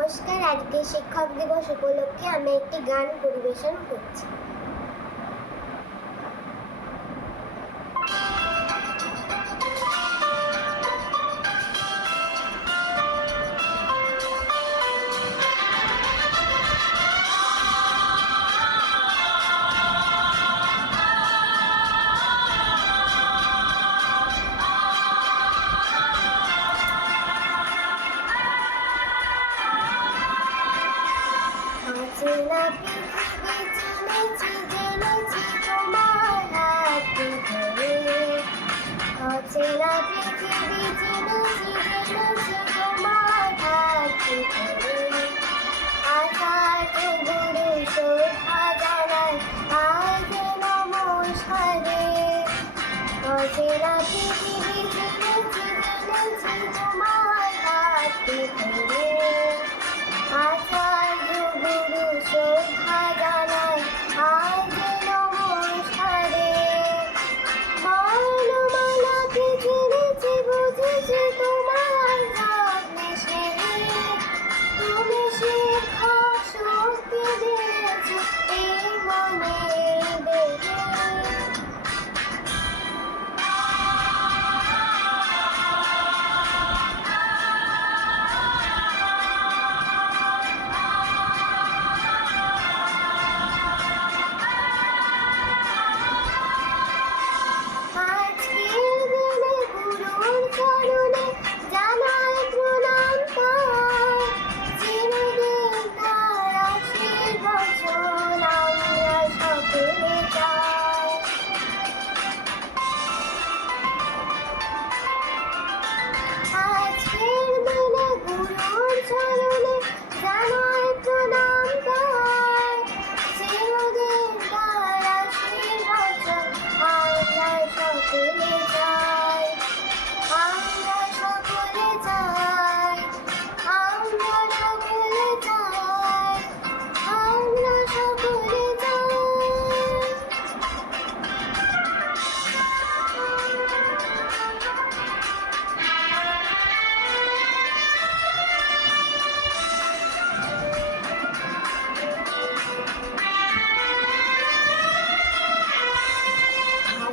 নমস্কার। আজকে শিক্ষক দিবস উপলক্ষে আমি একটি গান পরিবেশন করছি। तेरा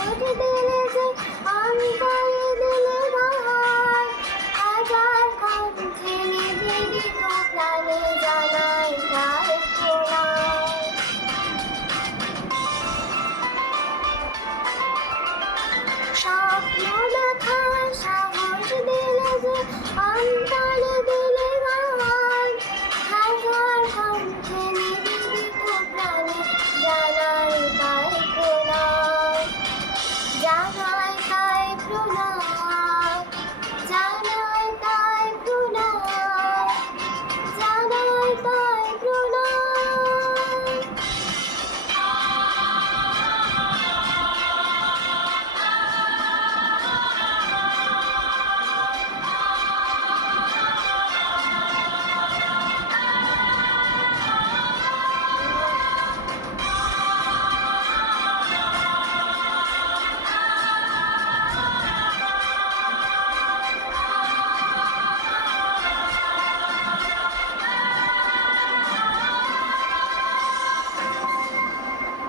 我这边